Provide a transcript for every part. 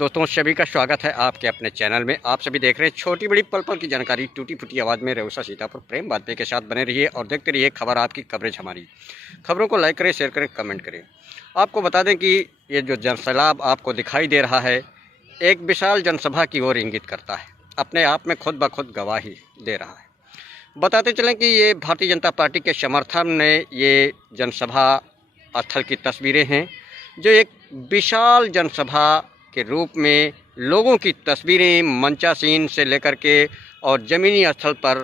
दोस्तों सभी का स्वागत है आपके अपने चैनल में। आप सभी देख रहे हैं छोटी बड़ी पल पल की जानकारी टूटी फूटी आवाज़ में। रेउसा सीतापुर प्रेम बातें के साथ बने रहिए और देखते रहिए खबर आपकी कवरेज हमारी। खबरों को लाइक करें, शेयर करें, कमेंट करें। आपको बता दें कि ये जो जनसैलाब आपको दिखाई दे रहा है एक विशाल जनसभा की ओर इंगित करता है, अपने आप में खुद ब खुद गवाही दे रहा है। बताते चलें कि ये भारतीय जनता पार्टी के समर्थन में ये जनसभा स्थल की तस्वीरें हैं, जो एक विशाल जनसभा के रूप में लोगों की तस्वीरें मंचासीन से लेकर के और ज़मीनी स्थल पर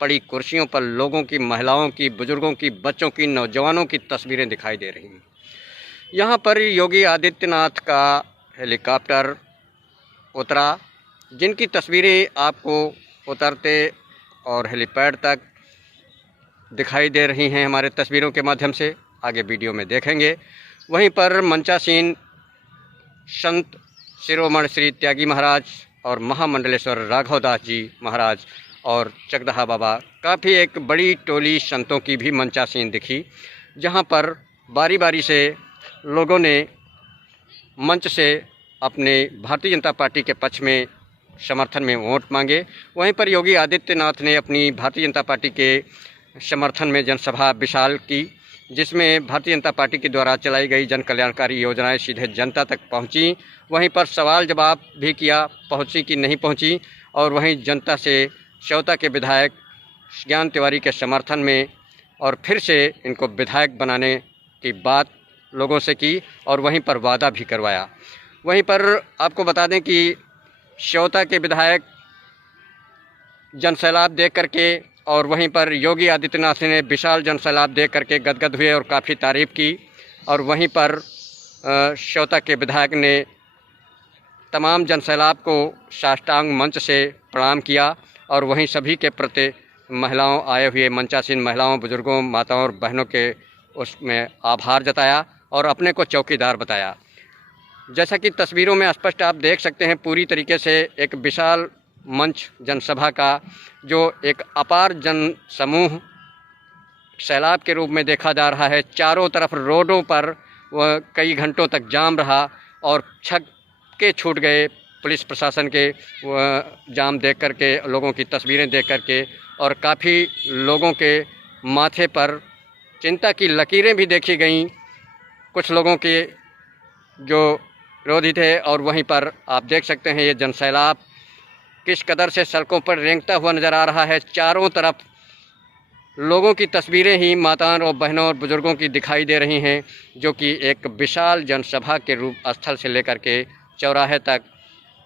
पड़ी कुर्सियों पर लोगों की, महिलाओं की, बुजुर्गों की, बच्चों की, नौजवानों की तस्वीरें दिखाई दे रही हैं। यहाँ पर योगी आदित्यनाथ का हेलीकॉप्टर उतरा, जिनकी तस्वीरें आपको उतरते और हेलीपैड तक दिखाई दे रही हैं हमारे तस्वीरों के माध्यम से, आगे वीडियो में देखेंगे। वहीं पर मंचासीन संत शिरोमणि श्री त्यागी महाराज और महामंडलेश्वर राघवदास जी महाराज और चकदहा बाबा, काफ़ी एक बड़ी टोली संतों की भी मंचासीन दिखी, जहां पर बारी बारी से लोगों ने मंच से अपने भारतीय जनता पार्टी के पक्ष में समर्थन में वोट मांगे। वहीं पर योगी आदित्यनाथ ने अपनी भारतीय जनता पार्टी के समर्थन में जनसभा विशाल की, जिसमें भारतीय जनता पार्टी के द्वारा चलाई गई जन कल्याणकारी योजनाएं सीधे जनता तक पहुंची। वहीं पर सवाल जवाब भी किया, पहुंची कि नहीं पहुंची, और वहीं जनता से श्योता के विधायक ज्ञान तिवारी के समर्थन में और फिर से इनको विधायक बनाने की बात लोगों से की और वहीं पर वादा भी करवाया। वहीं पर आपको बता दें कि श्योता के विधायक जनसैलाब देख करके और वहीं पर योगी आदित्यनाथ ने विशाल जनसैलाब देख करके गदगद हुए और काफ़ी तारीफ़ की। और वहीं पर श्योता के विधायक ने तमाम जनसैलाब को साष्टांग मंच से प्रणाम किया और वहीं सभी के प्रति महिलाओं, आए हुए मंचासीन महिलाओं, बुजुर्गों, माताओं और बहनों के उसमें आभार जताया और अपने को चौकीदार बताया। जैसा कि तस्वीरों में स्पष्ट आप देख सकते हैं, पूरी तरीके से एक विशाल मंच जनसभा का, जो एक अपार जन समूह सैलाब के रूप में देखा जा रहा है। चारों तरफ रोडों पर वह कई घंटों तक जाम रहा और छक्के छूट गए पुलिस प्रशासन के जाम देख करके, लोगों की तस्वीरें देख करके, और काफ़ी लोगों के माथे पर चिंता की लकीरें भी देखी गईं, कुछ लोगों के जो विरोधी थे। और वहीं पर आप देख सकते हैं ये जनसैलाब किस कदर से सड़कों पर रेंगता हुआ नज़र आ रहा है। चारों तरफ लोगों की तस्वीरें ही माताओं और बहनों और बुज़ुर्गों की दिखाई दे रही हैं, जो कि एक विशाल जनसभा के रूप स्थल से लेकर के चौराहे तक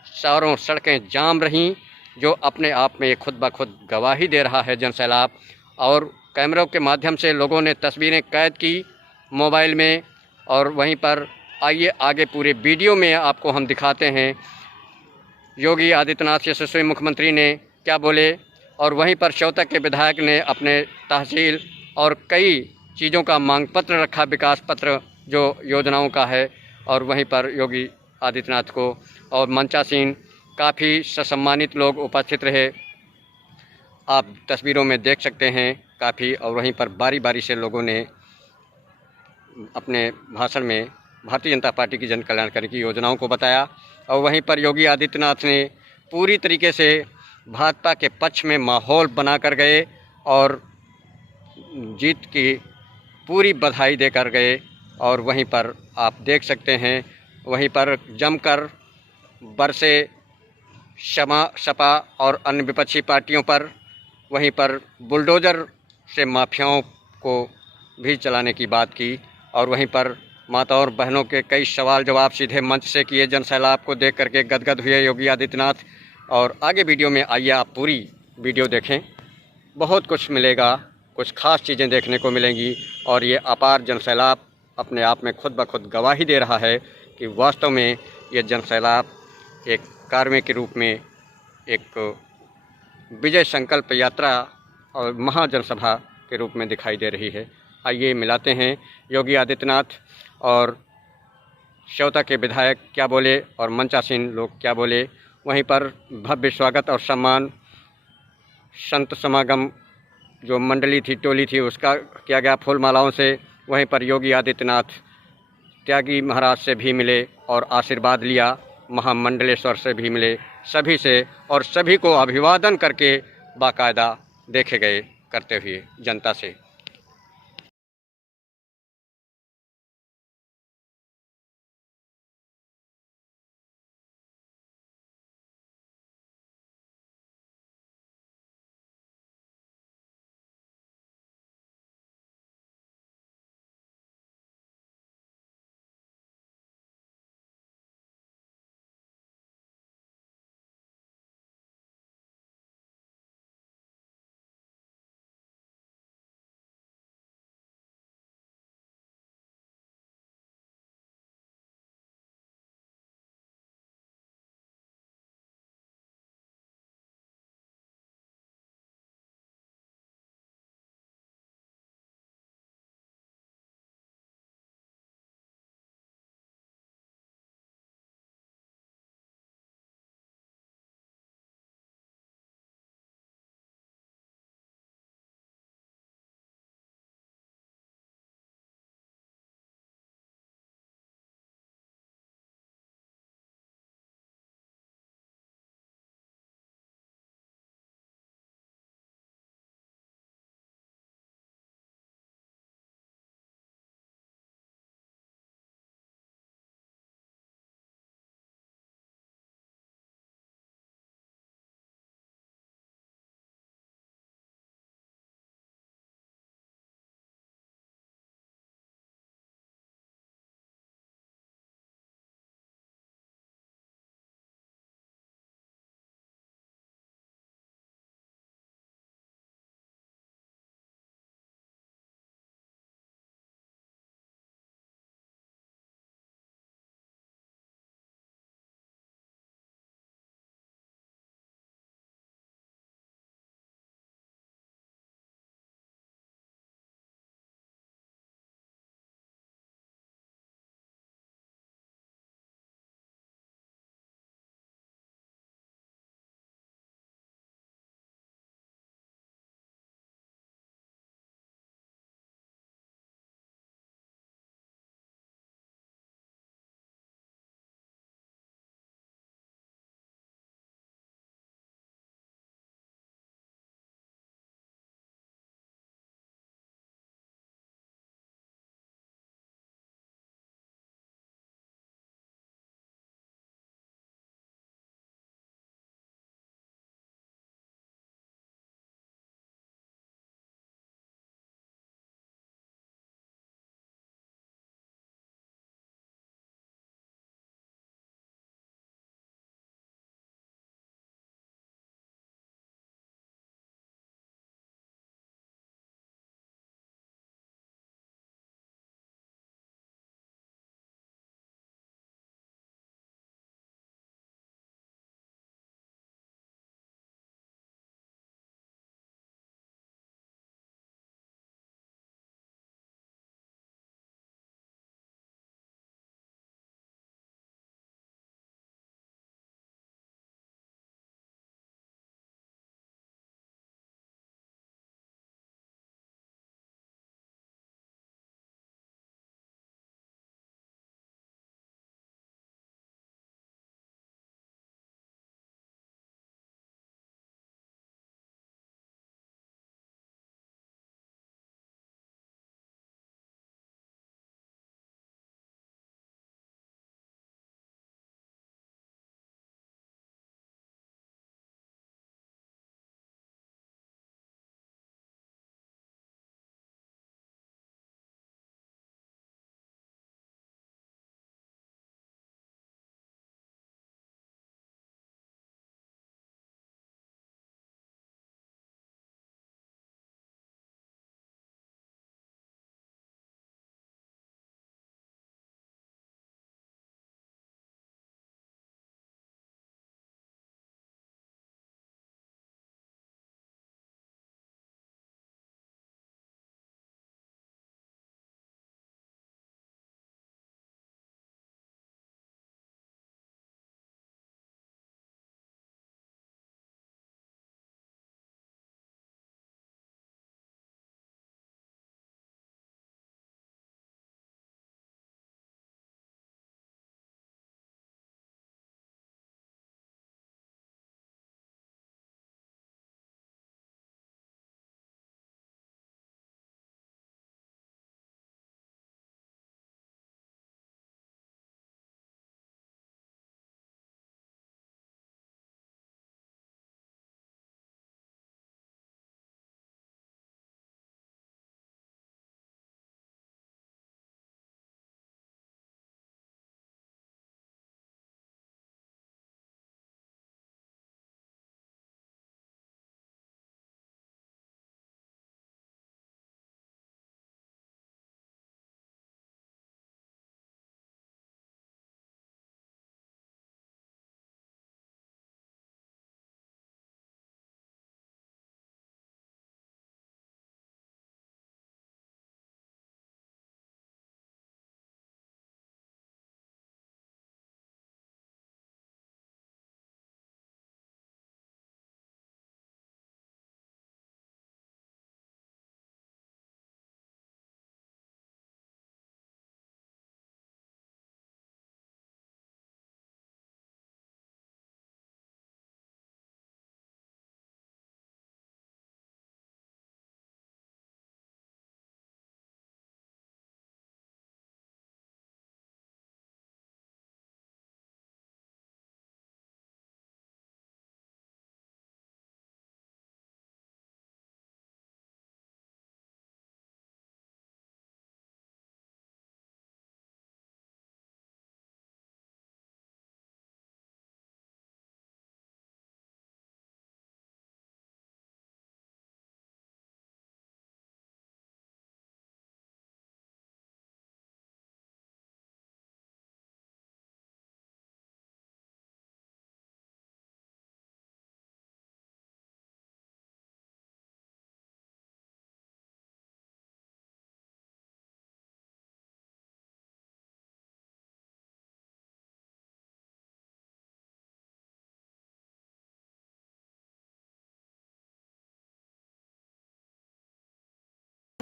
चारों सड़कें जाम रहीं, जो अपने आप में खुद ब खुद गवाही दे रहा है जनसैलाब। और कैमरों के माध्यम से लोगों ने तस्वीरें कैद की मोबाइल में, और वहीं पर आइए आगे पूरे वीडियो में आपको हम दिखाते हैं योगी आदित्यनाथ यशस्वी मुख्यमंत्री ने क्या बोले। और वहीं पर श्योता के विधायक ने अपने तहसील और कई चीज़ों का मांग पत्र रखा, विकास पत्र जो योजनाओं का है। और वहीं पर योगी आदित्यनाथ को और मंचासीन काफ़ी ससम्मानित लोग उपस्थित रहे, आप तस्वीरों में देख सकते हैं काफ़ी। और वहीं पर बारी बारी से लोगों ने अपने भाषण में भारतीय जनता पार्टी की जन कल्याणकारी की योजनाओं को बताया। और वहीं पर योगी आदित्यनाथ ने पूरी तरीके से भाजपा के पक्ष में माहौल बना कर गए और जीत की पूरी बधाई देकर गए। और वहीं पर आप देख सकते हैं, वहीं पर जमकर बरसे सपा और अन्य विपक्षी पार्टियों पर। वहीं पर बुलडोज़र से माफियाओं को भी चलाने की बात की। और वहीं पर माता और बहनों के कई सवाल जवाब सीधे मंच से किए। जनसैलाब को देख करके गदगद हुए योगी आदित्यनाथ। और आगे वीडियो में आइए आप पूरी वीडियो देखें, बहुत कुछ मिलेगा, कुछ खास चीज़ें देखने को मिलेंगी। और ये अपार जनसैलाब अपने आप में खुद ब खुद गवाही दे रहा है कि वास्तव में ये जनसैलाब एक कार्य के रूप में एक विजय संकल्प यात्रा और महाजनसभा के रूप में दिखाई दे रही है। आइए मिलाते हैं योगी आदित्यनाथ और श्योता के विधायक क्या बोले और मंचासीन लोग क्या बोले। वहीं पर भव्य स्वागत और सम्मान, संत समागम जो मंडली थी, टोली थी, उसका किया गया फूल मालाओं से। वहीं पर योगी आदित्यनाथ त्यागी महाराज से भी मिले और आशीर्वाद लिया महामंडलेश्वर से भी मिले, सभी से, और सभी को अभिवादन करके बाकायदा देखे गए करते हुए जनता से।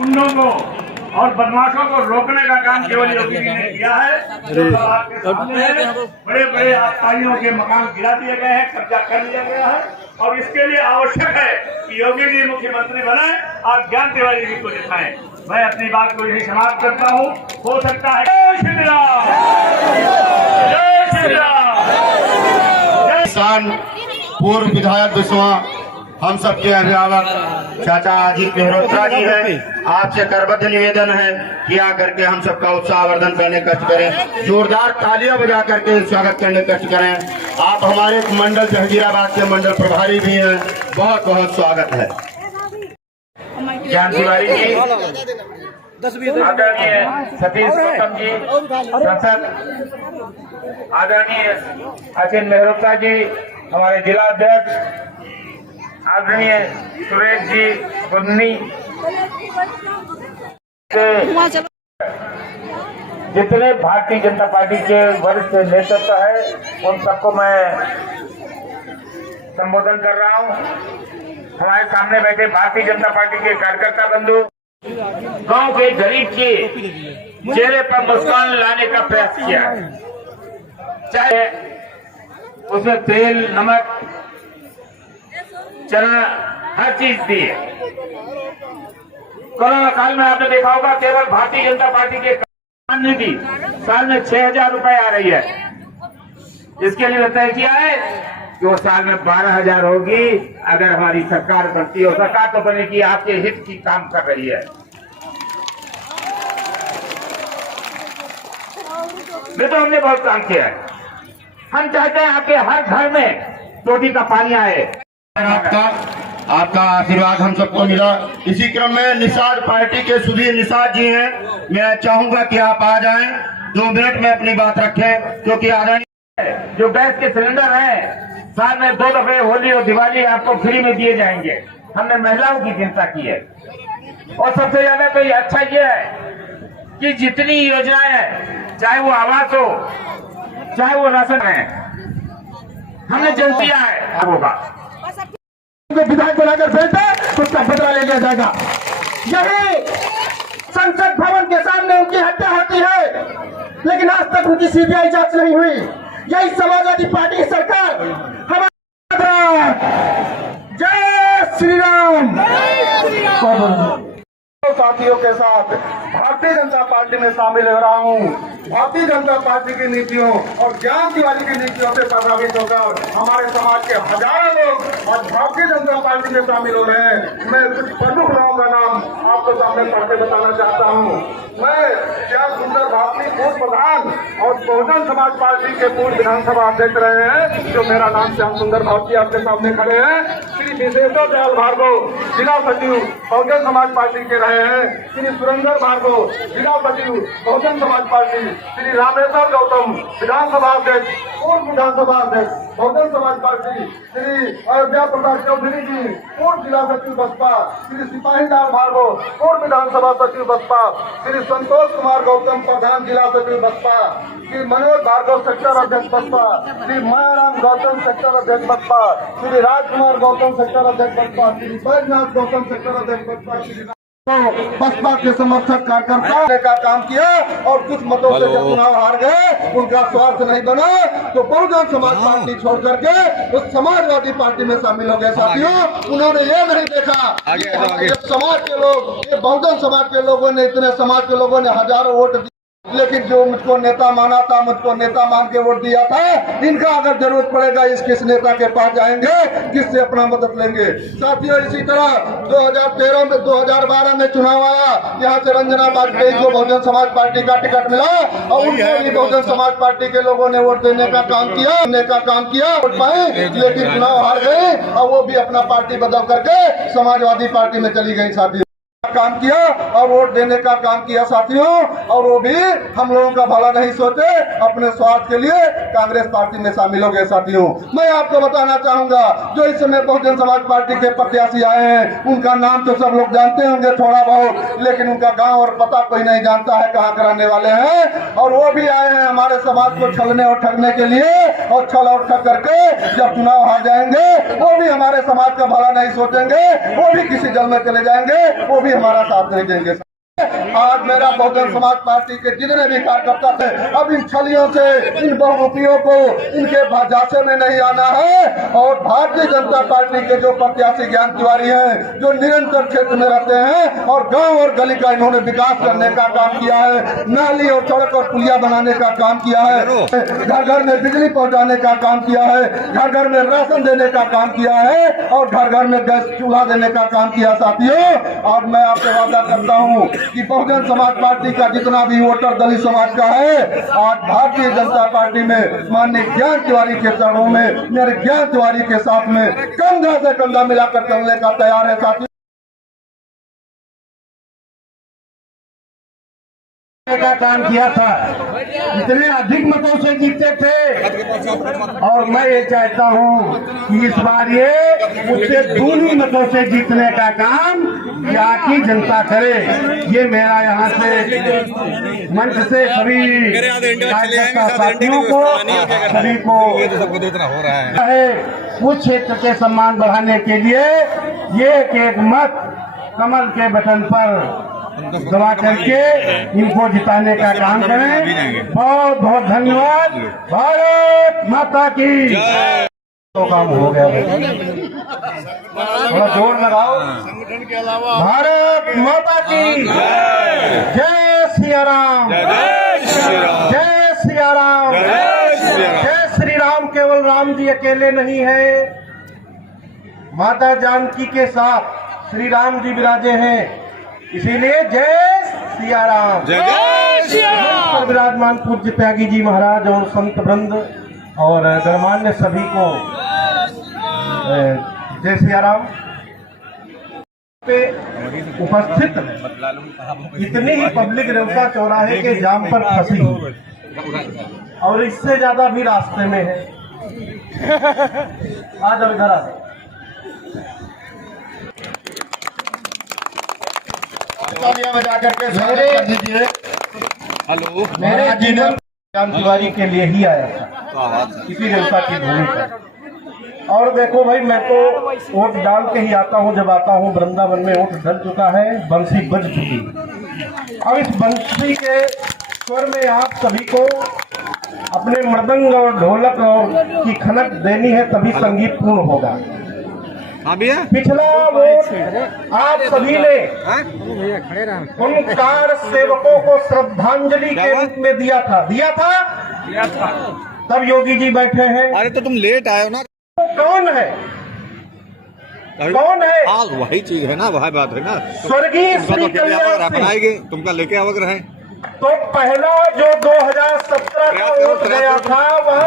गुंडों को और बदमाशों को रोकने का काम केवल योगी जी ने किया है। जो आपके सामने है, बड़े बड़े आबकारियों के मकान गिरा दिए गए हैं, कब्जा कर लिया गया है और इसके लिए आवश्यक है कि योगी जी मुख्यमंत्री बने और ज्ञान तिवारी जी को जिताएं। मैं अपनी बात को यही समाप्त करता हूँ। हो सकता है जय श्री राम, जय श्री राम। किसान पूर्व विधायक विश्वा हम सबके अभिभावक चाचा अजीत मेहरोत्रा जी हैं। आपसे करबद्ध निवेदन है कि आकर के हम सबका उत्साहवर्धन करने कष्ट करें, जोरदार तालियां बजा करके स्वागत करने कष्ट करें। आप हमारे मंडल जहांगीराबाद के मंडल प्रभारी भी हैं, बहुत बहुत स्वागत है। ज्ञान तिवारी जी, आदरणीय सतीश गौतम जी सांसद, आदरणीय अचिन मेहरोत्रा जी हमारे जिला अध्यक्ष, आदरणीय सुरेश जी बुन्नी, जितने भारतीय जनता पार्टी के वरिष्ठ नेतृत्व है उन सबको मैं संबोधन कर रहा हूं। हमारे सामने बैठे भारतीय जनता पार्टी के कार्यकर्ता बंधु, गांव के गरीब के चेहरे पर मुस्कान लाने का प्रयास किया है, चाहे उसमें तेल, नमक, चना, हर चीज दी है। कोरोना काल में आपने देखा होगा केवल भारतीय जनता पार्टी के निधि साल में 6,000 रुपए आ रही है। इसके लिए तय किया है कि वो साल में 12,000 होगी अगर हमारी सरकार बनती है। और सरकार तो बनेगी आपके हित की काम कर रही है। ये तो हमने बहुत काम किया है। हम चाहते हैं आपके हर घर में टोटी का पानी आए। आपका आशीर्वाद हम सबको मिला। इसी क्रम में निषाद पार्टी के सुधीर निषाद जी हैं, मैं चाहूंगा कि आप आ जाएं, 2 मिनट में अपनी बात रखें, क्योंकि आदरणीय जो गैस के सिलेंडर हैं साल में 2 दफे होली और दिवाली आपको फ्री में दिए जाएंगे। हमने महिलाओं की चिंता की है और सबसे ज्यादा तो ये अच्छा ये है कि जितनी योजनाएं हैं, चाहे वो आवास हो, चाहे वो राशन है, हमने जल दिया है। होगा विधायक बनाकर भेजते तो उसका बदला ले लिया जाएगा। यही संसद भवन के सामने उनकी हत्या होती है, लेकिन आज तक उनकी सीबीआई जांच नहीं हुई। यही समाजवादी पार्टी की सरकार हमारा जय श्री राम साथियों के साथ भारतीय जनता पार्टी में शामिल हो रहा हूँ। भारतीय जनता पार्टी की नीतियों और ज्ञान तिवारी की नीतियों से प्रभावित होकर हमारे समाज के हजारों लोग आज भारतीय जनता पार्टी में शामिल हो रहे हैं। मैं कुछ प्रमुख लोगों का नाम आपको सामने पढ़ के बताना चाहता हूँ। मैं श्याम सुंदर भारती पूर्व प्रधान और बहुजन समाज पार्टी के पूर्व विधानसभा अध्यक्ष रहे हैं, जो मेरा नाम श्याम सुंदर भारती आपके सामने खड़े हैं। श्री विशेश्वर दयाल भार्गव जिला सचिव बहुजन समाज पार्टी के रहे हैं। श्री सुरेंद्र भार्गव जिला सचिव बहुजन समाज पार्टी। श्री रामेश्वर गौतम विधानसभा अध्यक्ष पूर्व विधानसभा अध्यक्ष बहुजन समाज पार्टी। श्री अयोध्या प्रसाद चौधरी जी पूर्व जिला सचिव बसपा। श्री सिपाही लाल भार्गव पूर्व विधानसभा सचिव बसपा। श्री संतोष कुमार गौतम प्रधान जिला सचिव बसपा। श्री मनोज भार्गव सेक्टर अध्यक्ष बसपा। श्री मायाराम गौतम सेक्टर अध्यक्ष बसपा। श्री राजकुमार गौतम सेक्टर अध्यक्ष बसपा। श्री बैजनाथ गौतम सेक्टर अध्यक्ष बसपा। बसपा के समर्थक कार्यकर्ता का काम किया और कुछ मतों से जब चुनाव हार गए, उनका स्वार्थ नहीं बना तो बहुजन समाज पार्टी छोड़ करके उस समाजवादी पार्टी में शामिल हो गए। साथियों, उन्होंने ये नहीं देखा कि समाज के लोग, ये बहुजन समाज के लोगों ने, इतने समाज के लोगों ने हजारों वोट दिए, लेकिन जो मुझको नेता माना था, मुझको नेता मान के वोट दिया था, इनका अगर जरूरत पड़ेगा इस किस नेता के पास जाएंगे, किससे अपना मदद लेंगे। साथियों, इसी तरह 2013 में 2012 में चुनाव आया, यहाँ से रंजना वाजपेयी को बहुजन समाज पार्टी का टिकट मिला और उनको भी बहुजन समाज पार्टी के लोगों ने वोट देने का काम किया, वोट पाए, लेकिन चुनाव हार गए और वो भी अपना पार्टी बदल करके समाजवादी पार्टी में चली गई। साथियों, काम किया और वोट देने का काम किया साथियों, और वो भी हम लोगों का भला नहीं सोचे, अपने स्वार्थ के लिए कांग्रेस पार्टी में शामिल हो गए। साथियों, मैं आपको बताना चाहूंगा, जो इस समय बहुजन समाज पार्टी के प्रत्याशी आए हैं, उनका नाम तो सब लोग जानते होंगे थोड़ा बहुत, लेकिन उनका गांव और पता कोई नहीं जानता है, कहाँ कराने वाले हैं। और वो भी आए हैं हमारे समाज को छलने और ठगने के लिए, और छल और ठग करके जब चुनाव हार जाएंगे, वो भी हमारे समाज का भला नहीं सोचेंगे, वो भी किसी जल में चले जाएंगे, वो भी भी हमारा साथ नहीं देंगे। आज मेरा बहुजन समाज पार्टी के जितने भी कार्यकर्ता थे, अब इन छलियों से, इन बहुरूपियों को इनके झांसे में नहीं आना है। और भारतीय जनता पार्टी के जो प्रत्याशी ज्ञान तिवारी हैं, जो निरंतर क्षेत्र में रहते हैं और गांव और गली का इन्होंने विकास करने का काम किया है, नाली और सड़क और पुलिया बनाने का काम किया है, घर घर में बिजली पहुंचाने का काम किया है, घर घर में राशन देने का काम किया है और घर घर में गैस चूल्हा देने का काम किया। साथियों, और मैं आपसे वादा करता हूँ कि बहुजन समाज पार्टी का जितना भी वोटर दलित समाज का है, आज भारतीय जनता पार्टी में माननीय ज्ञान तिवारी के चरणों में, मेरे ज्ञान तिवारी के साथ में कंधा से कंधा मिलाकर चलने का तैयार है। साथियों, का काम किया था, इतने अधिक मतों से जीते थे और मैं ये चाहता हूँ कि इस बार ये मुझसे दूनी मतों से जीतने का काम यहाँ की जनता करे। ये मेरा यहाँ से मंच से सभी कार्यकर्ता साथियों को, सभी को है उस क्षेत्र के सम्मान बढ़ाने के लिए ये एक मत कमल के बटन पर दबा करके इनको जिताने का काम करें। बहुत बहुत धन्यवाद। भारत माता की। तो काम हो गया, थोड़ा जोर लगाओ। भारत माता की जय सिया राम, जय सिया राम, जय श्री राम। केवल राम जी अकेले नहीं है, माता जानकी के साथ श्री राम जी विराजे हैं, इसीलिए जय सिया राम। जय सिया राम। विराजमान पूज्य त्यागी जी महाराज और संत वृंद और गणमान्य सभी को जय सिया राम। पे उपस्थित इतनी ही पब्लिक रेवता चौराहे के जाम पर फंसी और इससे ज्यादा भी रास्ते में है। आज और इधर आ बजा करके कर दीजिए। हेलो, मेरे जीवन ज्ञान तिवारी के लिए ही आया था, किसी रेवता की भूमि पर। और देखो भाई, मैं तो वोट डाल के ही आता हूँ। जब आता हूँ वृंदावन में वोट डल चुका है, बंसी बज चुकी। अब इस बंसी के स्वर में आप सभी को अपने मृदंग और ढोलक और की खनक देनी है, तभी संगीत पूर्ण होगा। हाँ भैया, पिछला वोट आप सभी ने उन कार सेवकों को श्रद्धांजलि के रूप में दिया था। तब योगी जी बैठे हैं। अरे तो तुम लेट आए हो ना। तो कौन है? हाँ, वही चीज है ना, वही बात है ना। स्वर्गीय श्री कल्याण सिंह तुमका लेके अवग्र है। तो पहला जो 2017 का वोट गया था वह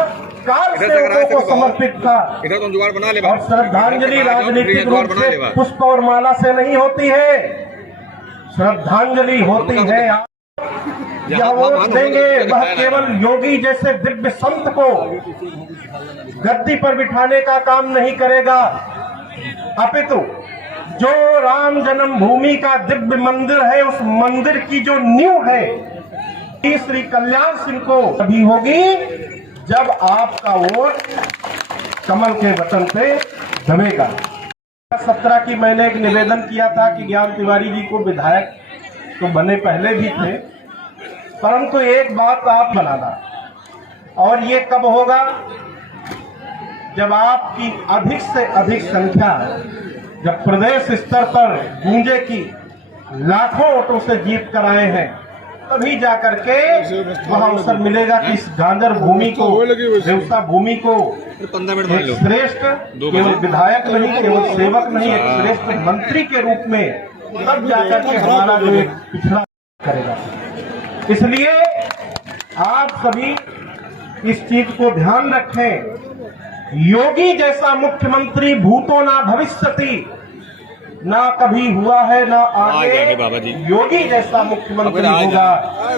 कार सेवकों को समर्पित था। इधर तुम जुगाड़ बना ले। और श्रद्धांजलि राजनीतिक रूप से पुष्प और माला से नहीं होती है, श्रद्धांजलि होती है। यह वोट देंगे वह केवल योगी जैसे दिव्य संत को गद्दी पर बिठाने का काम नहीं करेगा, अपितु जो राम जन्मभूमि का दिव्य मंदिर है, उस मंदिर की जो नींव है श्री कल्याण सिंह को तभी होगी जब आपका वोट कमल के बटन पे दबेगा। 17 की मैंने एक निवेदन किया था कि ज्ञान तिवारी जी को विधायक तो बने पहले भी थे, परंतु एक बात आप बनाना, और ये कब होगा? जब आपकी अधिक से अधिक संख्या, जब प्रदेश स्तर पर गूंजे की लाखों वोटों से जीत कर आए हैं, तभी जाकर के वहां अवसर मिलेगा कि इस गांजर भूमि को, रेवता भूमि को एक श्रेष्ठ केवल विधायक नहीं, केवल सेवक नहीं, एक श्रेष्ठ मंत्री के रूप में तब जाकर के हमारा जो एक पिछड़ा करेगा। इसलिए आप सभी इस चीज को ध्यान रखें। योगी जैसा मुख्यमंत्री भूतो ना भविष्यति, ना कभी हुआ है ना आगे बाबा जी। योगी जैसा मुख्यमंत्री होगा,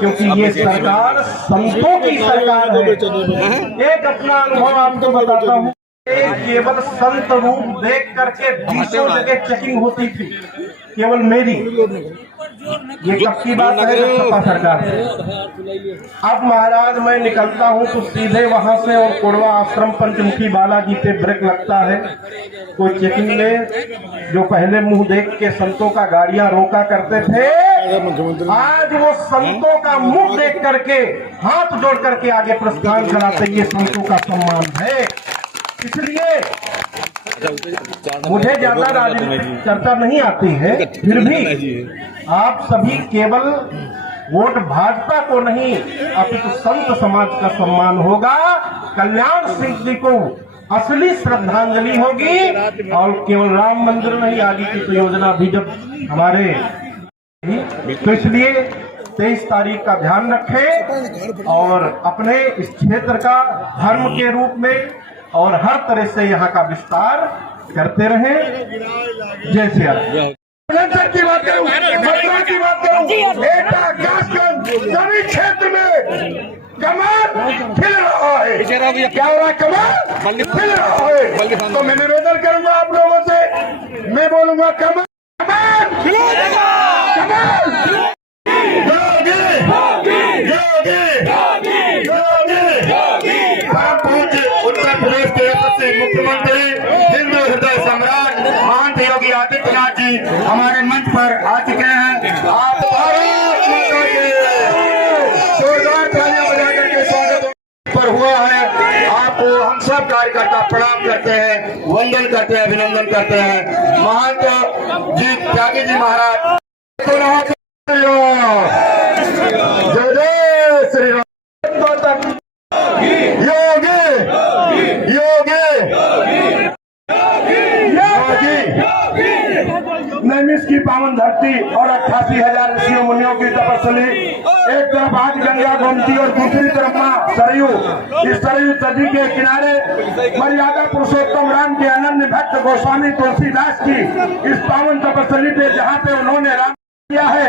क्योंकि ये सरकार संतों की सरकार है। एक अपना अनुभव आपको बताता हूँ। केवल संत रूप देख करके 20 जगह चेकिंग होती थी, केवल मेरी, ये कब की बात है जब सपा सरकार है। अब महाराज मैं निकलता हूँ तो सीधे वहां से और कोड़वा आश्रम पंचमुखी बालाजी पे ब्रेक लगता है। कोई चेकिंग में जो पहले मुंह देख के संतों का गाड़ियां रोका करते थे, आज वो संतों का मुंह देख करके हाथ जोड़ करके आगे प्रस्थान कराते, ये संतों का सम्मान है। इसलिए मुझे ज्यादा राजनीतिक चर्चा नहीं आती है, फिर भी आप सभी केवल वोट भाजपा को नहीं अपितु संत समाज का सम्मान होगा। कल्याण सिंह जी को असली श्रद्धांजलि होगी और केवल राम मंदिर नहीं, आगे की तो योजना भी जब हमारे, तो इसलिए 23 तारीख का ध्यान रखें और अपने इस क्षेत्र का धर्म के रूप में और हर तरह से यहाँ का विस्तार करते रहें। जय श्री राम। की बात करूं, मथुरा की बात करूं, एटा कासगंज सभी क्षेत्र में कमाल खिल रहा है। क्या हो रहा है? कमाल खिल रहा है। तो मैं निवेदन करूंगा आप लोगों से, मैं बोलूंगा कमाल उत्तर प्रदेश के यशस्वी मुख्यमंत्री, हिंदू हृदय सम्राट महंत योगी आदित्यनाथ जी हमारे मंच पर आ चुके हैं। आप भारत माता के जोरदार तालियां बजा करके स्वागत पर हुआ है। आपको हम सब कार्यकर्ता प्रणाम करते हैं, वंदन करते हैं, अभिनंदन करते हैं। महंत जी त्यागी जी महाराज जय जय श्री राम। नैमिष की पावन धरती और 88,000 ऋषियों मुनियों की तपस्या, एक तरफ आज गंगा गोमती और दूसरी तरफ मां सरयू। इस सरयू नदी के किनारे मर्यादा पुरुषोत्तम राम के अनन्य भक्त गोस्वामी तुलसीदास की इस पावन तपस्या पे, जहाँ पे उन्होंने राम किया है,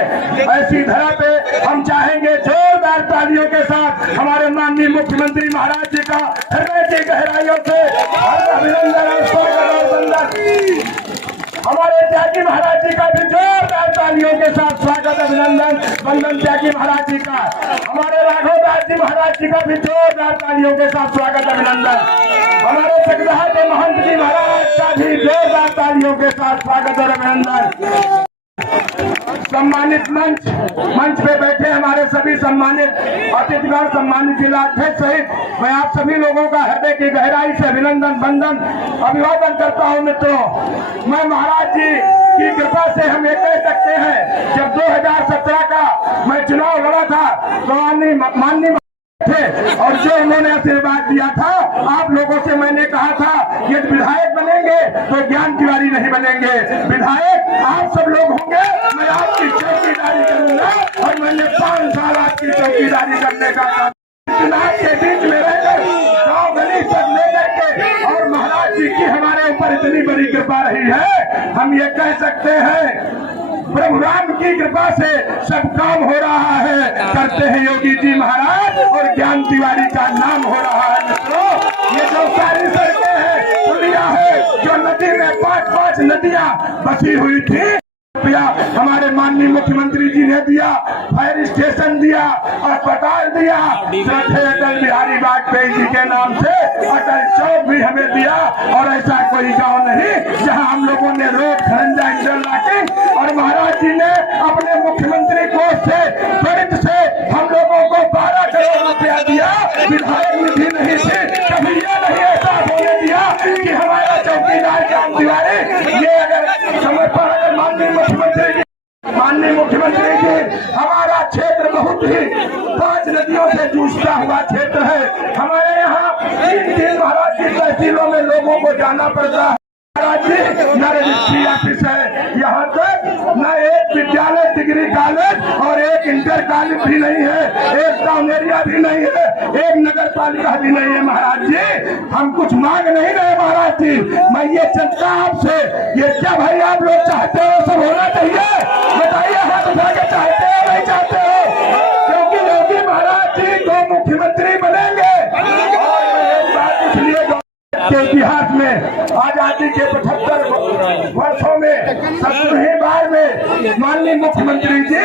ऐसी धरा पे हम चाहेंगे जोरदार तालियों के साथ हमारे माननीय मुख्यमंत्री महाराज जी का हृदय की गहराइयों से अभिनंदन और स्वागत और वंदन। हमारे त्यागी महाराज जी का भी जोरदार तालियों के साथ स्वागत अभिनंदन वंदन त्यागी महाराज जी का। हमारे राघव दास जी महाराज जी का भी जोरदार तालियों के साथ स्वागत अभिनंदन। हमारे सगदाहा के महंत जी महाराज का भी जोरदार तालियों के साथ स्वागत और अभिनंदन। सम्मानित मंच पे बैठे हमारे सभी सम्मानित अतिथिगण, सम्मानित जिला अध्यक्ष सहित मैं आप सभी लोगों का हृदय की गहराई से अभिनंदन वंदन अभिवादन करता हूं। मित्रों, मैं महाराज जी की कृपा से हम ये कह सकते हैं, जब 2017 का मैं चुनाव लड़ा था तो माननीय थे और जो उन्होंने आशीर्वाद दिया था, आप लोगों से मैंने कहा था ये विधायक बनेंगे तो ज्ञान तिवारी नहीं बनेंगे, विधायक आप सब लोग होंगे, मैं आपकी चौकीदारी करूंगा। और मैंने 5 साल आपकी चौकीदारी करने का काम चुनाव के बीच में रहकर गाँव गली तक लेकर के, और महाराज जी की हमारे ऊपर इतनी बड़ी कृपा रही है, हम ये कह सकते हैं प्रभु राम की कृपा से सब काम हो रहा है। करते हैं योगी जी महाराज और ज्ञान तिवारी का नाम हो रहा है। मित्रों, ये जो सारी सड़कें हैं, पुलिया है, जो नदी में 5-5 नदियां बसी हुई थी, हमारे माननीय मुख्यमंत्री जी ने दिया, फायर स्टेशन दिया, अस्पताल दिया, श्रद्धेय अटल बिहारी वाजपेयी जी के नाम से अटल चौक भी हमें दिया। और ऐसा कोई गांव नहीं जहां हम लोगों ने रोड खरंजा इंटरलॉकिंग, और महाराज जी ने अपने मुख्यमंत्री कोष से त्वरित से हम लोगों को 12 करोड़ रुपया दिया। विधायक निधि नहीं थी, कभी यह नहीं एहसास होने दिया कि हमारा चौकीदार ज्ञान तिवारी ये अगर समय पर अगर माननीय मुख्यमंत्री जी, हमारा क्षेत्र बहुत ही 5 नदियों से जूझता हुआ क्षेत्र है। हमारे यहाँ 3 महाराज की तहसीलों में लोगों को जाना पड़ता है। महाराज जी न रजिस्ट्री ऑफिस है, यहाँ तक न एक विद्यालय डिग्री कॉलेज और एक इंटर कॉलेज भी नहीं है, एक टाउन एरिया भी नहीं है, एक नगर पालिका भी नहीं है। महाराज जी हम कुछ मांग नहीं रहे, महाराज जी मैं ये चर्चा आपसे, ये क्या भाई आप लोग चाहते हो सब होना चाहिए, बताइए हाथ उठा के चाहते हो नहीं चाहते हो? क्योंकि योगी महाराज जी को मुख्यमंत्री बनेंगे। और एक बात इसलिए क्योंकि इतिहास में आजादी के 75 वर्षों में 70वीं बार में माननीय मुख्यमंत्री जी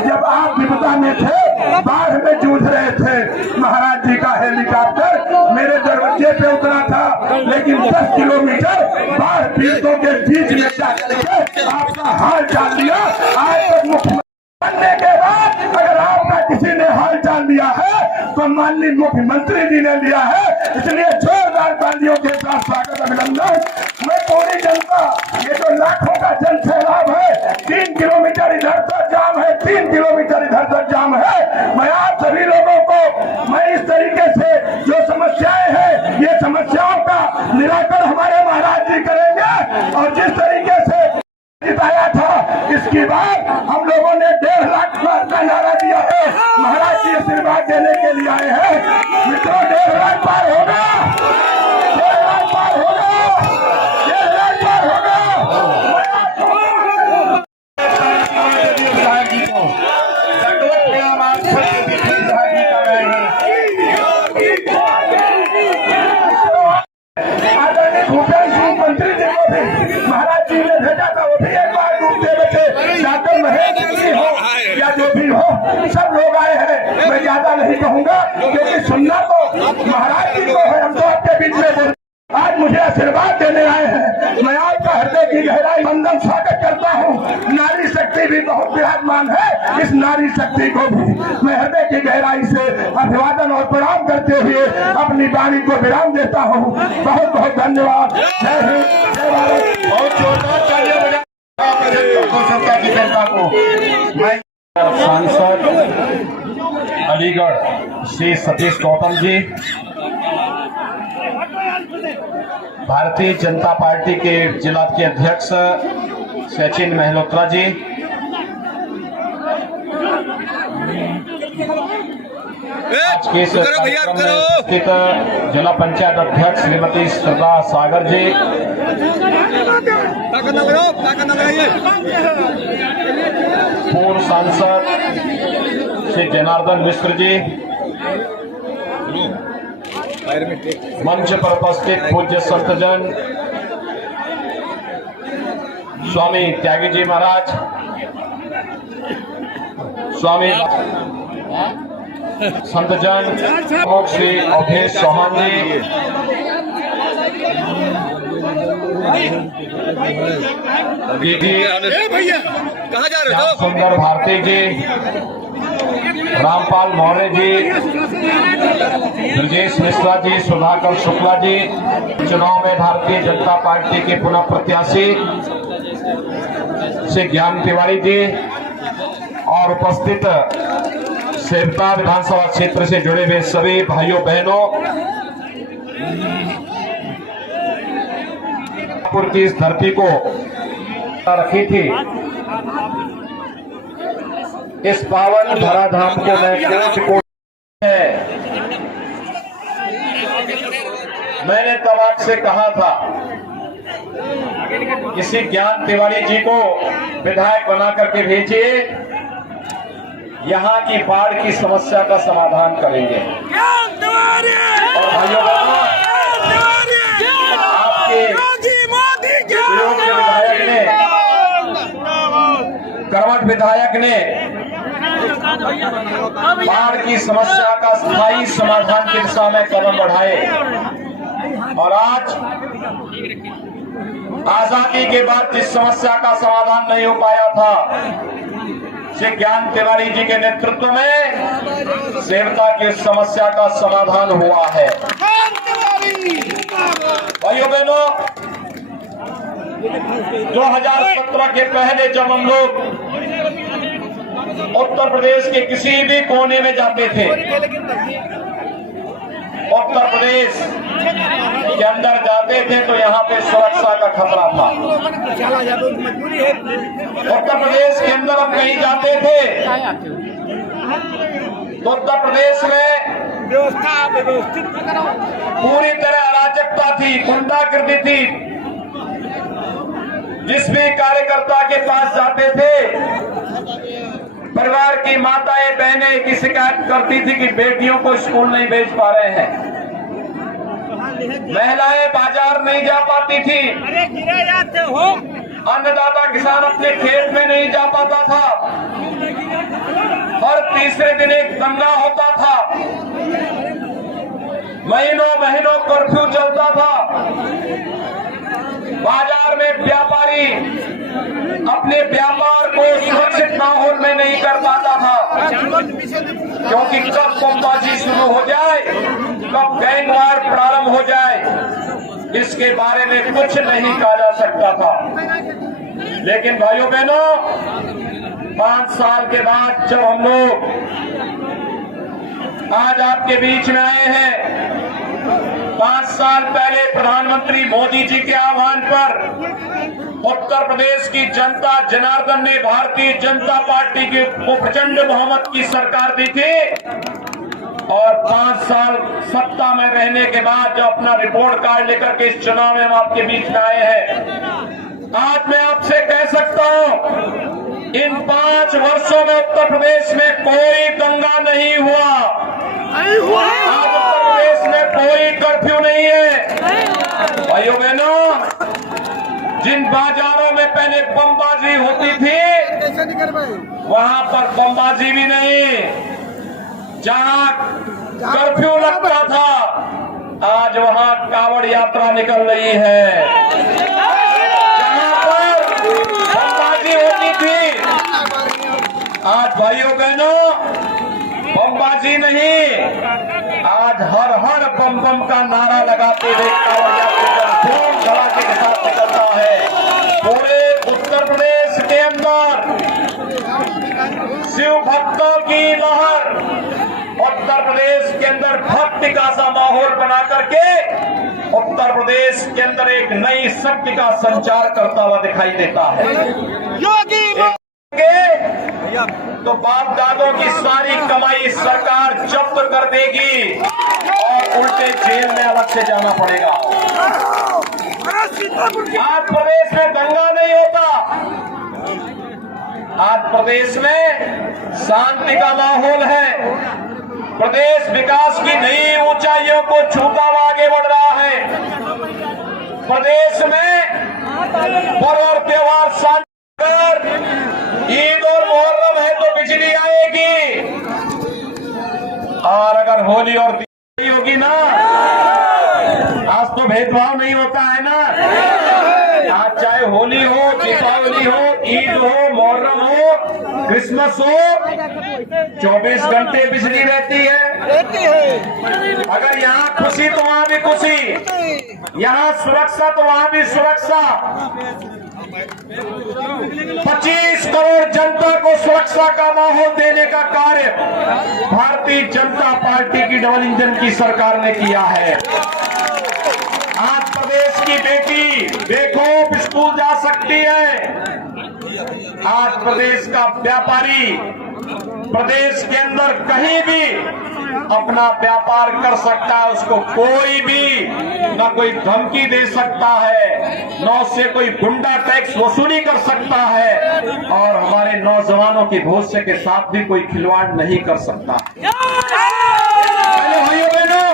जब आप विपदा में थे, बाढ़ में जूझ रहे थे, महाराज जी का हेलीकॉप्टर मेरे दरवाजे पे उतरा था, लेकिन 10 किलोमीटर बाढ़ पीड़ितों के बीच में जाकर के आपका हाल चाल दिया। आज तक मुख्यमंत्री बनने के बाद अगर आपका किसी ने हाल चाल दिया है तो माननीय मुख्यमंत्री जी ने लिया है, इसलिए जोरदार तालियों के साथ स्वागत अभिनंदन। मैं पूरी जनता, ये जो लाखों का जन सैलाब है, 3 किलोमीटर इधर तक जाम है, 3 किलोमीटर इधर तक जाम है, मैं आप सभी लोगों को मैं इस तरीके से जो समस्याएं हैं ये समस्याओं का निराकरण हमारे महाराज जी करेंगे। और जिस तरीके से जिताया था इसकी बात हम लोगों ने 1.5 लाख का नारा दिया है, महाराज जी आशीर्वाद देने के लिए आए हैं। मित्रों 1.5 लाख पार होगा, 1.5 लाख पार होगा, 1.5 लाख पार होगा। आदरणीय भूपेंद्र सिंह मंत्री जी को भी महाराज जी ने भेजा था, वो भी एक बार डूबते बचे डॉक्टर महेश जी हो या जो भी हो, सब लोग आए हैं। मैं ज्यादा नहीं कहूंगा क्योंकि सुनना तो महाराज जी को है, हम तो आपके बीच में बोल। आज मुझे आशीर्वाद देने आए हैं, मैं आपका हृदय की गहराई वंदन स्वागत करता हूँ। नारी शक्ति भी बहुत विराजमान है, इस नारी शक्ति को भी मैं हृदय की गहराई से अभिवादन और प्रणाम करते हुए अपनी वाणी को विराम देता हूँ। बहुत बहुत धन्यवाद। जय हिंद, जय भारत। बहुत जोरदार तालियां बजाएं की जनता को। मैं सांसद अलीगढ़ श्री सतीश गौतम जी, भारतीय जनता पार्टी के जिला के अध्यक्ष सचिन मेहलोत्रा जी, आज के इस कार्यक्रम में उपस्थित जिला पंचायत अध्यक्ष श्रीमती श्रद्धा सागर जी, पूर्व सांसद श्री जनार्दन मिश्र जी, मंच पर उपस्थित पूज्य संतजन स्वामी त्यागी जी महाराज, स्वामी संतजन प्रमुख श्री अवधेश चौहान जी, श्याम सुंदर भारती जी, रामपाल मौर्य जी, ब्रजेश मिश्रा जी, सुधाकर शुक्ला जी, चुनाव में भारतीय जनता पार्टी के पुनः प्रत्याशी श्री ज्ञान तिवारी जी और उपस्थित सेवता विधानसभा क्षेत्र से जुड़े हुए सभी भाइयों बहनों, की इस धरती को रखी थी, इस पावन धराधाम को मैं कोच को है। मैंने तब आपसे कहा था किसी ज्ञान तिवारी जी को विधायक बना करके भेजिए, यहाँ की बाढ़ की समस्या का समाधान करेंगे। और भाइयों बहनों, आपके योग्य विधायक ने, कर्मठ विधायक ने बाढ़ की समस्या का स्थायी समाधान की दिशा में कदम बढ़ाए और आज आजादी के बाद जिस समस्या का समाधान नहीं हो पाया था, श्री ज्ञान तिवारी जी के नेतृत्व में सेवता की समस्या का समाधान हुआ है। भाइयों बहनों, 2017 के पहले जब हम लोग उत्तर प्रदेश के किसी भी कोने में जाते थे, उत्तर प्रदेश के अंदर जाते थे तो यहाँ पे सुरक्षा का खतरा था। उत्तर प्रदेश के अंदर हम कहीं जाते थे तो उत्तर प्रदेश में पूरी तरह अराजकता थी, गुंडागर्दी थी। जिस भी कार्यकर्ता के पास जाते थे, परिवार की माताएं बहनें की शिकायत करती थी कि बेटियों को स्कूल नहीं भेज पा रहे हैं। महिलाएं बाजार नहीं जा पाती थी, अन्नदाता किसान अपने खेत में नहीं जा पाता था, हर तीसरे दिन एक दंगा होता था, महीनों महीनों कर्फ्यू चलता था, बाजार में व्यापारी अपने व्यापार को सुरक्षित माहौल में नहीं कर पाता था, क्योंकि कब बमबाजी शुरू हो जाए, कब गैंगवार प्रारंभ हो जाए, इसके बारे में कुछ नहीं कहा जा सकता था। लेकिन भाइयों बहनों, 5 साल के बाद जब हम लोग आज आपके बीच में आए हैं, 5 साल पहले प्रधानमंत्री मोदी जी के आह्वान पर उत्तर प्रदेश की जनता जनार्दन ने भारतीय जनता पार्टी को प्रचंड बहुमत की सरकार दी थी, और 5 साल सत्ता में रहने के बाद जो अपना रिपोर्ट कार्ड लेकर के इस चुनाव में हम आपके बीच में आए हैं, आज मैं आपसे कह सकता हूं, इन 5 वर्षों में उत्तर प्रदेश में कोई दंगा नहीं हुआ, आज उत्तर प्रदेश में कोई कर्फ्यू नहीं है। भाइयों बहनों, जिन बाजारों में पहले बमबाजी होती थी, वहां पर बमबाजी भी नहीं, जहां कर्फ्यू लगता था, आज वहां कावड़ यात्रा निकल रही है। जहां पर बमबाजी होती थी, आज भाइयों बहनों बमबाजी नहीं, आज हर हर बम बम का नारा लगाते हुए कावड़ यात्रा धूम धड़ाके के साथ निकलता है। पूरे उत्तर प्रदेश के अंदर शिव भक्तों की लहर, उत्तर प्रदेश के अंदर भक्ति का सा माहौल बना करके उत्तर प्रदेश के अंदर एक नई शक्ति का संचार करता हुआ दिखाई देता है। तो बाप दादों की सारी कमाई सरकार जब्त कर देगी और उल्टे जेल में अलग से जाना पड़ेगा। आज प्रदेश में दंगा नहीं होता, आज प्रदेश में शांति का माहौल है, प्रदेश विकास की नई ऊंचाइयों को छूता हुआ आगे बढ़ रहा है। प्रदेश में पर्व और त्योहार शांति, ईद और मुहर्रम है तो बिजली आएगी, और अगर होली और दिवाली होगी ना, आज तो भेदभाव नहीं होता है ना, आज चाहे होली हो, दीपावली हो, ईद हो, मुहर्रम हो, क्रिसमस हो, 24 घंटे बिजली रहती है। अगर यहाँ खुशी तो वहाँ भी खुशी, यहाँ सुरक्षा तो वहाँ भी सुरक्षा। 25 करोड़ जनता को सुरक्षा का माहौल देने का कार्य भारतीय जनता पार्टी की डबल इंजन की सरकार ने किया है। आज प्रदेश की बेटी देखो स्कूल जा सकती है, आज प्रदेश का व्यापारी प्रदेश के अंदर कहीं भी अपना व्यापार कर सकता है, उसको कोई भी न कोई धमकी दे सकता है, न उससे कोई गुंडा टैक्स वसूली कर सकता है, और हमारे नौजवानों के भविष्य के साथ भी कोई खिलवाड़ नहीं कर सकता। पहले भाइयों बहनों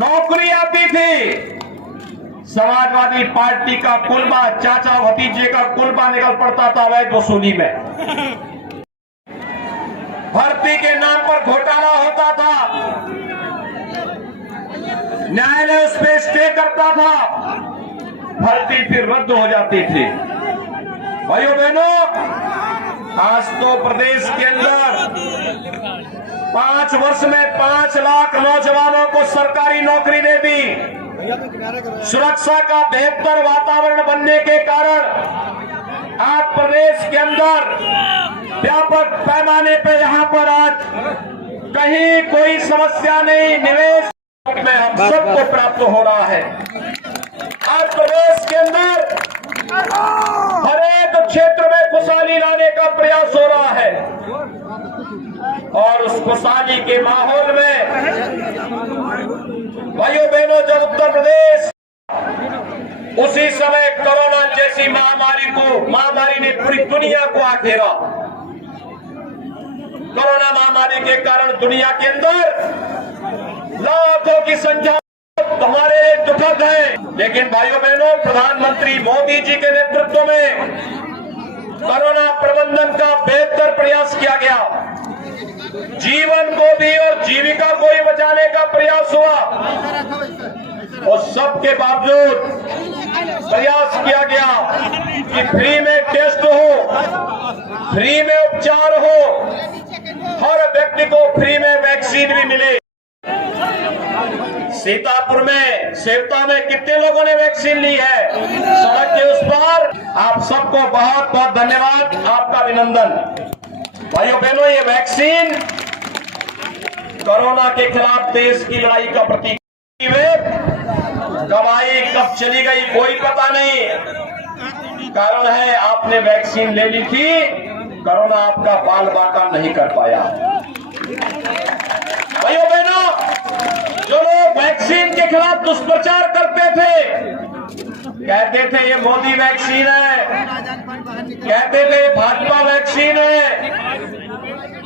नौकरी आती थी, समाजवादी पार्टी का कुलबा, चाचा भतीजे का कुलबा निकल पड़ता था अवैध वसूली में, भर्ती के नाम पर घोटाला होता था, न्यायालय उस पर स्टे करता था, भर्ती फिर रद्द हो जाती थी। भाइयों बहनों, आज तो प्रदेश के अंदर 5 वर्ष में 5 लाख नौजवानों को सरकारी नौकरी दे दी। सुरक्षा का बेहतर वातावरण बनने के कारण आज प्रदेश के अंदर व्यापक पैमाने पर यहाँ पर आज कहीं कोई समस्या नहीं, निवेश में हम सबको प्राप्त हो रहा है। आज प्रदेश के अंदर हर एक क्षेत्र में खुशहाली लाने का प्रयास हो रहा है, और उस खुशहाली के माहौल में भाइयों बहनों, जब उत्तर प्रदेश उसी समय कोरोना जैसी महामारी ने पूरी दुनिया को घेरा। कोरोना महामारी के कारण दुनिया के अंदर लाखों की संख्या हमारे लिए दुखद है। लेकिन भाइयों बहनों, प्रधानमंत्री मोदी जी के नेतृत्व में कोरोना प्रबंधन का बेहतर प्रयास किया गया। जीवन को भी और जीविका को भी बचाने का प्रयास हुआ और सबके बावजूद प्रयास किया गया कि फ्री में टेस्ट हो, फ्री में उपचार हो, हर व्यक्ति को फ्री में वैक्सीन भी मिले। सीतापुर में, सेवता में कितने लोगों ने वैक्सीन ली है? सड़क के उस पार। आप सबको बहुत बहुत धन्यवाद, आपका अभिनंदन। भाइयों बहनों, ये वैक्सीन कोरोना के खिलाफ देश की लड़ाई का प्रतीक है। कब आई, कब चली गई, कोई पता नहीं। कारण है आपने वैक्सीन ले ली थी, कोरोना आपका बाल बाका नहीं कर पाया। भाइयों बहनों, जो लोग वैक्सीन के खिलाफ दुष्प्रचार करते थे, कहते थे ये मोदी वैक्सीन है, कहते थे भाजपा वैक्सीन है,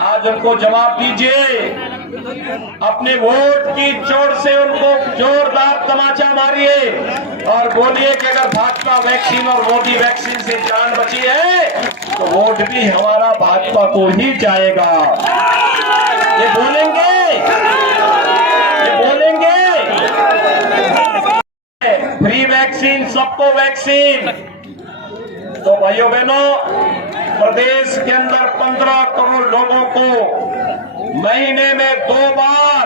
आज उनको जवाब दीजिए। अपने वोट की चोट से उनको जोरदार तमाचा मारिए और बोलिए कि अगर भाजपा वैक्सीन और मोदी वैक्सीन से जान बची है तो वोट भी हमारा भाजपा को ही जाएगा। ये बोलेंगे, ये बोलेंगे। फ्री वैक्सीन, सबको वैक्सीन। तो भाइयों बहनों, प्रदेश के अंदर 15 करोड़ लोगों को महीने में 2 बार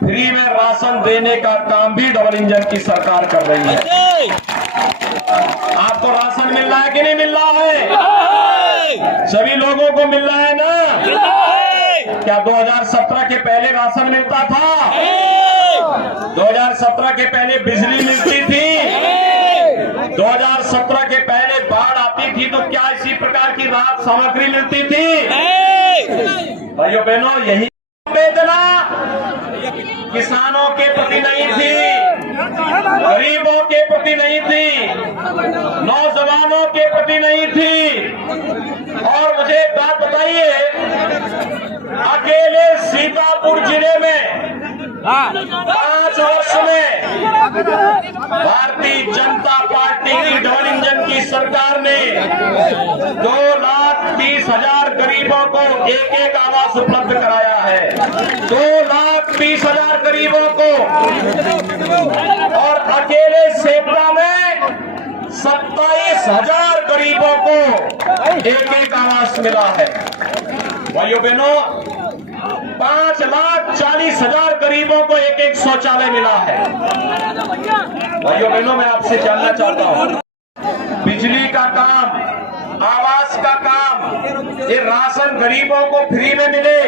फ्री में राशन देने का काम भी डबल इंजन की सरकार कर रही है। आपको राशन मिल रहा है कि नहीं मिल रहा है? सभी लोगों को मिल रहा है ना? क्या 2017 के पहले राशन मिलता था? 2017 के पहले बिजली मिलती थी? 2017 के पहले बाढ़ आती थी तो क्या इसी प्रकार की राहत सामग्री मिलती थी? भाइयों बहनों, यही संवेदना किसानों के प्रति नहीं थी, गरीबों के प्रति नहीं थी, नौजवानों के प्रति नहीं थी। और मुझे एक बात बताइए, अकेले सीतापुर जिले में 5 वर्ष में भारतीय जनता पार्टी की डबल इंजन की सरकार ने 2,30,000 गरीबों को एक आवास उपलब्ध कराया है। 2,20,000 गरीबों को। और अकेले सेवता में 27,000 गरीबों को एक आवास मिला है। भाइयों बहनों, 5,40,000 गरीबों को एक शौचालय मिला है। भाइयों बहनों, मैं आपसे जानना चाहता हूं, बिजली का काम, आवास का काम, ये राशन गरीबों को फ्री में मिले,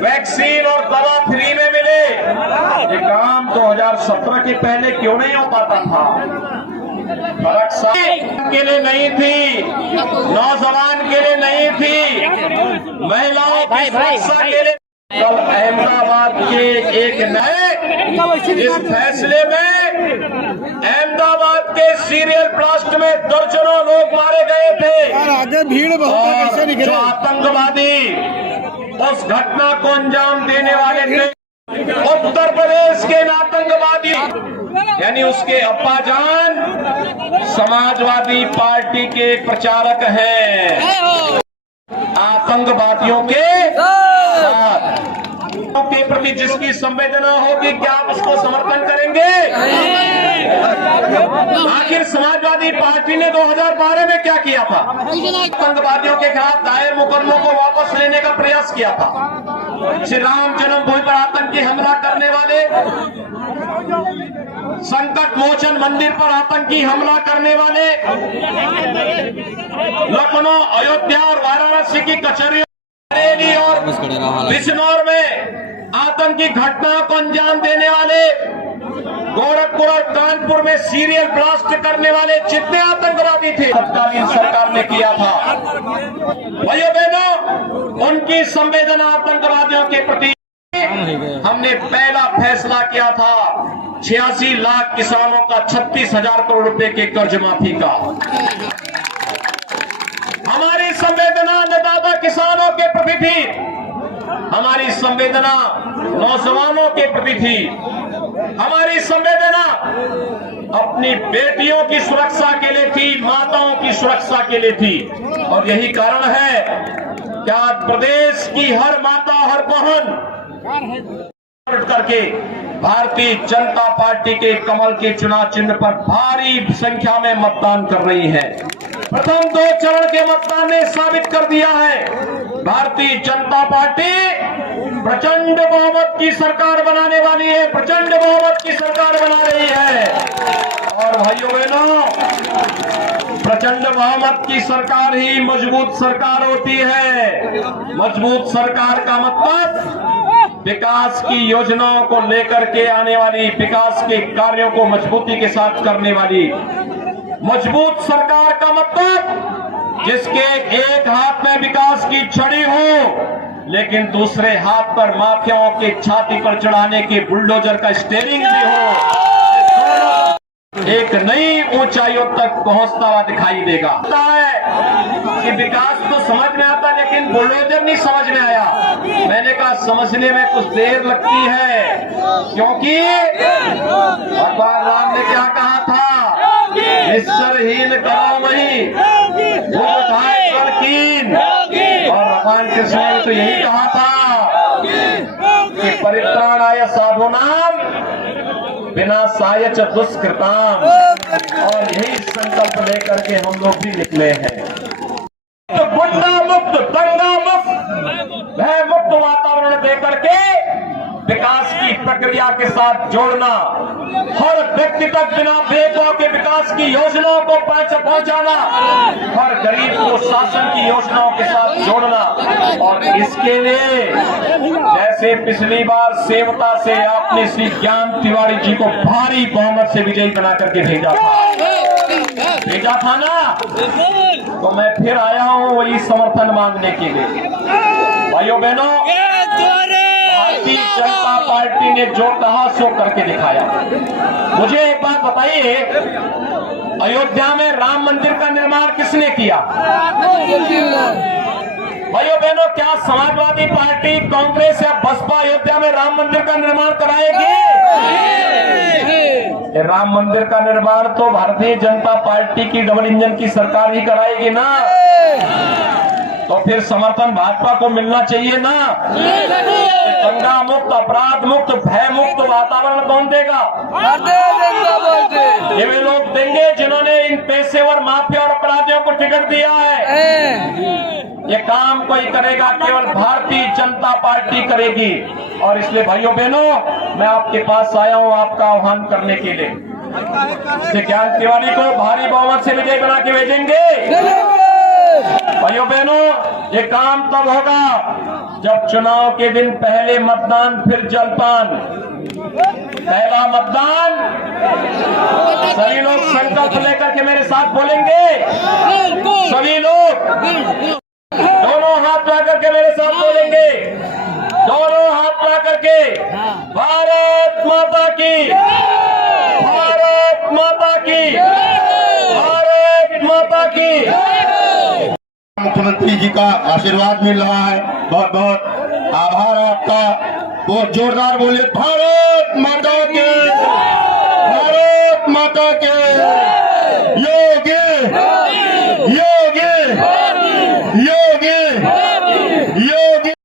वैक्सीन और दवा फ्री में मिले, ये काम 2017 के पहले क्यों नहीं हो पाता था? फर्क के लिए नहीं थी, नौजवान के लिए नहीं थी, महिलाओं की सुरक्षा के लिए। कल अहमदाबाद के एक नए इस फैसले में अहमदाबाद के सीरियल ब्लास्ट में दर्जनों लोग मारे गए थे। आगे भीड़ बहुत है, जो आतंकवादी उस घटना को अंजाम देने वाले थे, उत्तर प्रदेश के आतंकवादी, यानी उसके अब्बाजान समाजवादी पार्टी के प्रचारक हैं। आतंकवादियों के प्रति जिसकी संवेदना होगी, क्या आप उसको समर्थन करेंगे? आखिर समाजवादी पार्टी ने 2012 में क्या किया था? आतंकवादियों के खिलाफ दायर मुकदमों को वापस लेने का प्रयास किया था। श्री राम जन्मभूमि पर आतंकी हमला करने वाले, संकट मोचन मंदिर पर आतंकी हमला करने वाले, लखनऊ, अयोध्या और वाराणसी की कचहरियों और बिजनौर में आतंकी घटनाओं को अंजाम देने वाले, गोरखपुर और कानपुर में सीरियल ब्लास्ट करने वाले जितने आतंकवादी थे, तत्कालीन सरकार ने किया था। भाइयों बहनों, उनकी संवेदना आतंकवादियों के प्रति हमने पहला फैसला किया था 86 लाख किसानों का 36,000 करोड़ रुपए के कर्ज माफी का। हमारी संवेदना अन्नदाता किसानों के प्रति थी, हमारी संवेदना नौजवानों के प्रति थी। हमारी संवेदना अपनी बेटियों की सुरक्षा के लिए थी, माताओं की सुरक्षा के लिए थी। और यही कारण है कि आज प्रदेश की हर माता, हर बहन करके भारतीय जनता पार्टी के कमल के चुनाव चिन्ह पर भारी संख्या में मतदान कर रही है। प्रथम 2 चरण के मतदान ने साबित कर दिया है भारतीय जनता पार्टी प्रचंड बहुमत की सरकार बनाने वाली है, प्रचंड बहुमत की सरकार बना रही है। और भाइयों बहनों, प्रचंड बहुमत की सरकार ही मजबूत सरकार होती है। मजबूत सरकार का मतलब विकास की योजनाओं को लेकर के आने वाली, विकास के कार्यों को मजबूती के साथ करने वाली मजबूत सरकार का मतलब जिसके एक हाथ में विकास की छड़ी हो लेकिन दूसरे हाथ पर माफियाओं के छाती पर चढ़ाने के बुलडोजर का स्टीयरिंग भी हो, एक नई ऊंचाइयों तक पहुंचता हुआ दिखाई देगा। कि विकास तो समझ में आता लेकिन बुलडोजर नहीं समझ में आया। मैंने कहा समझने में कुछ देर लगती है, क्योंकि भगवान राम ने क्या कहा था, निश्चरहीन करो वही कीन। और भगवान कृष्ण ने तो यही कहा था कि परित्राणाय साधूनाम विनाशाय च दुष्कृताम। और यही संकल्प लेकर के हम लोग भी निकले हैं। तो गुंडा मुक्त, दंगा मुक्त, भय मुक्त वातावरण देकर के विकास की प्रक्रिया के साथ जोड़ना, हर व्यक्ति तक बिना भेदभाव के विकास की योजनाओं को पहुंचाना, हर गरीब को शासन की योजनाओं के साथ जोड़ना। और इसके लिए जैसे पिछली बार सेवता से आपने श्री ज्ञान तिवारी जी को भारी बहुमत से विजयी बना करके भेजा था ना, तो मैं फिर आया हूं वही समर्थन मांगने के लिए। भाइयों बहनों, भारतीय जनता पार्टी ने जो कहा सो करके दिखाया। मुझे एक बात बताइए, अयोध्या में राम मंदिर का निर्माण किसने किया? भाइयों बहनों, क्या समाजवादी पार्टी, कांग्रेस या बसपा अयोध्या में राम मंदिर का निर्माण कराएगी? राम मंदिर का निर्माण तो भारतीय जनता पार्टी की डबल इंजन की सरकार ही कराएगी ना, तो फिर समर्थन भाजपा को मिलना चाहिए ना। दंगा मुक्त, अपराध मुक्त, भय मुक्त वातावरण कौन देगा? ये वे लोग देंगे जिन्होंने इन पेशेवर माफिया और अपराधियों को टिकट दिया है। ये काम कोई करेगा, केवल भारतीय जनता पार्टी करेगी। और इसलिए भाइयों बहनों, मैं आपके पास आया हूं आपका आह्वान करने के लिए। ज्ञान तिवारी को भारी बहुमत से विजय बना के भेजेंगे। भाइयों बहनों, ये काम तब होगा जब चुनाव के दिन पहले मतदान फिर जलपान। पहला मतदान, सभी लोग संकल्प लेकर के मेरे साथ बोलेंगे। सभी लोग दोनों हाथ ला करके मेरे साथ बोलेंगे, दोनों हाथ ला करके, भारत माता की, भारत माता की, भारत माता की। मुख्यमंत्री जी का आशीर्वाद मिल रहा है, बहुत बहुत आभार आपका। बहुत जोरदार बोले, भारत माता की।